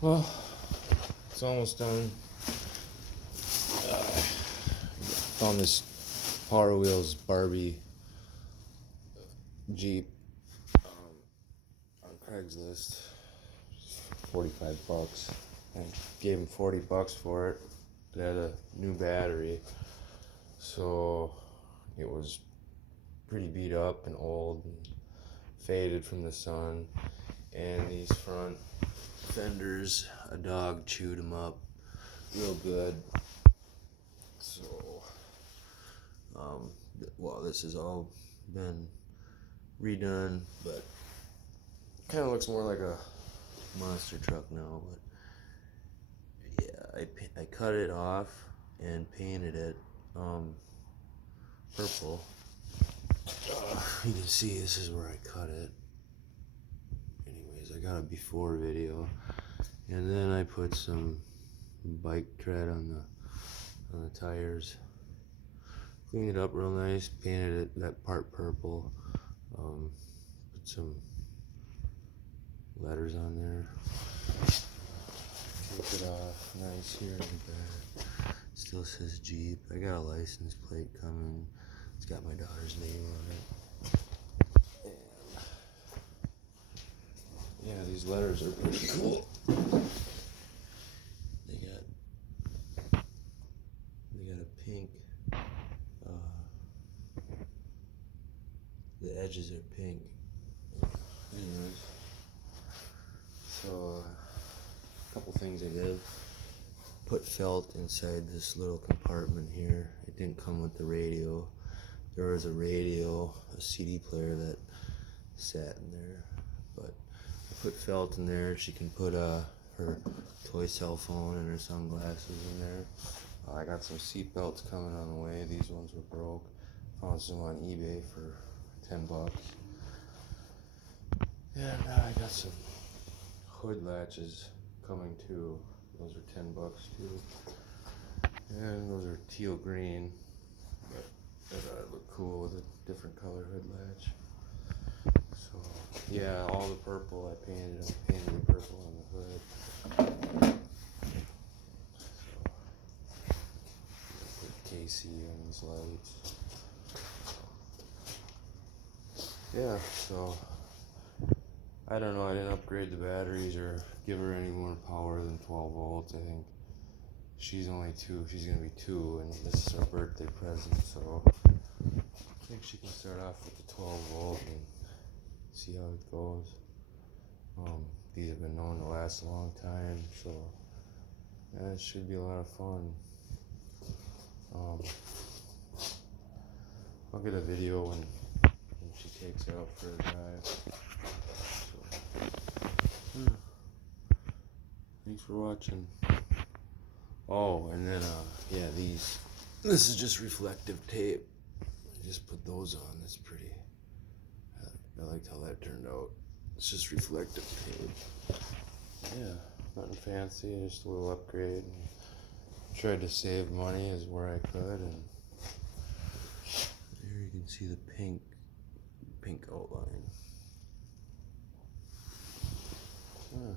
Well, it's almost done. Found this Power Wheels Barbie Jeep on Craigslist. $45. I gave him $40 for it. It had a new battery, so it was pretty beat up and old and faded from the sun. And these front fenders, a dog chewed them up real good. So, well, this has all been redone, but kind of looks more like a monster truck now. But yeah, I cut it off and painted it purple. You can see this is where I cut it. Anyways, I got a before video, and then I put some bike tread on the tires. Cleaned it up real nice, painted it that part purple, put some letters on there, take it off nice here in the back. Still says Jeep. I got a license plate coming. It's got my daughter's name on it. And yeah, these letters are pretty cool. They got a pink. The edges are pink. Anyways, so a couple things I did. Put felt inside this little compartment here. It didn't come with the radio. There was a radio, a CD player that sat in there, but I put felt in there. She can put her toy cell phone and her sunglasses in there. I got some seat belts coming on the way. These ones were broke. Found some on eBay for $10. And I got some hood latches coming too. Those are $10 too. And those are teal green. But I thought it looked cool with a different color hood latch. So yeah, all the purple I painted the purple on the hood. So put KC on these lights. Yeah, so I don't know, I didn't upgrade the batteries or give her any more power than 12 volts. I think she's only 2, she's gonna be 2, and this is her birthday present, so I think she can start off with the 12 volt and see how it goes. These have been known to last a long time, so yeah, it should be a lot of fun. I'll get a video when she takes it out for a drive. So, thanks for watching. Oh, and then yeah, this is just reflective tape. I just put those on. That's pretty. I liked how that turned out. It's just reflective tape. Yeah, nothing fancy, just a little upgrade. Tried to save money as where I could, and there you can see the pink outline. Yeah.